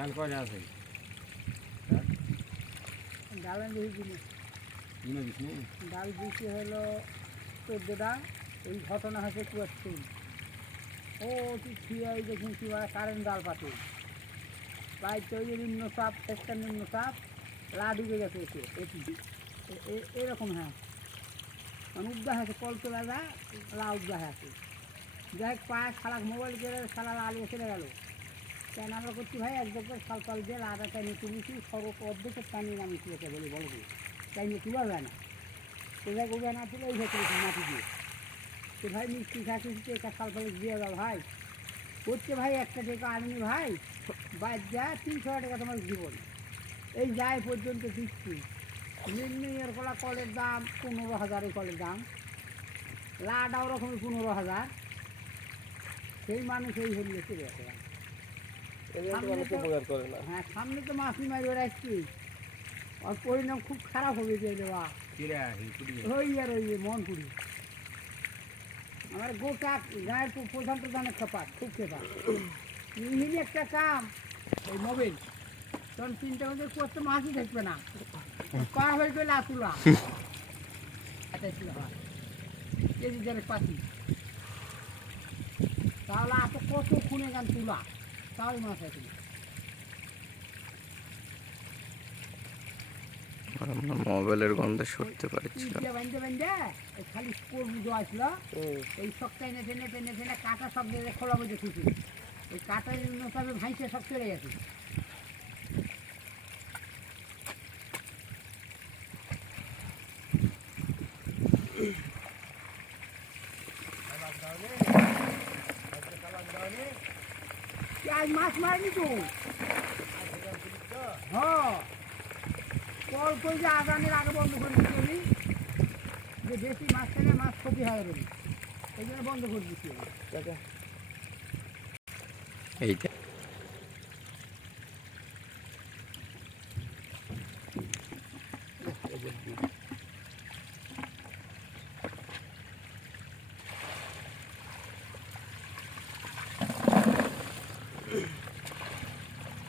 ডাল কয়টা আছে? ডাল আমি দিন দিস ডাল বেশি হলো চোদ্দোটা। এই ঘটনা হয়েছে কুয়াচ্ছি ও তুই খেয়ে দেখুন কি বলে কারেন্ট ডাল পাতে। বাড়িতে ওই যে নিম্ন চাপ শেষটা নিম্ন চাপ লা ডুবে গেছে এসে এটি এরকম হ্যাঁ। মানে উদ্যা আছে কল তোলা যা লা উদ্যা আছে যাই হোক পায়ে শালাক মোবাইল করে শালা লাল চলে গেল। কেন আমরা করছি ভাই? একদম করে শাল পাল দিয়ে লাটা টাইমে তুলেছি সড়ক অর্ধেকের টানিয়ে নামিয়েছি ওকে বলি, বলো টাইমে তোলা যায় না। তো যাই না তুলে ওই ভেতরে মাটি দিয়ে। তো ভাই, মিষ্টি খাচ্ছিস তো একটা শাল পালে দিয়ে দাও ভাই। করছে ভাই একটা টাকা আনিনি ভাই। বাইর যা, তিনশো টাকা তোমার জীবন। এই যায় পর্যন্ত দিচ্ছি। নির্ণয়ের কলা কলের দাম পনেরো হাজার এই কলের দাম। লাটা ওরকমই পনেরো হাজার। সেই মানুষ এই হলে চলে আসে। করে না। হ্যাঁ সামনে তো মাসি মারি বেড়াচ্ছি আর পরিণাম খুব খারাপ হবে যে দেওয়া কিরে এই কুড়ি ওই আর ওই মন আমার গোটা গায়ের প্রধান প্রধানের খেপার খুব খেপার ইহিনি একটা কাম ওই মোবাইল তখন তিনটা মধ্যে করতে মাসি থাকবে না। পা হয়ে গেলে আতুলা। কেজি দেড়েক পাতি তাহলে এত কত খুনে গান তুলা। তাও মাছ আছে। আমরা মোবাইলের গন্ধে সরতে পারছিলাম। বান্ধে বান্ধে খালি স্কোর বুঝো আসলো। এই সব টেনে টেনে টেনে টেনে কাটা সব দিয়ে খোলা বুঝে খুশি ওই কাটা নসাবে ভাইসে সব চলে গেছে। আজ মাছ মারিনি তো? হ্যাঁ। কল কই যে আদানের আগে বন্ধ করে দিচ্ছি আমি যে বেশি মাছ খেলে মাছ ক্ষতি হয় রবি এই জন্য বন্ধ করে দিচ্ছি। এইটা মাছ দিলে মাছ দেবা আর বাবু তোমার শান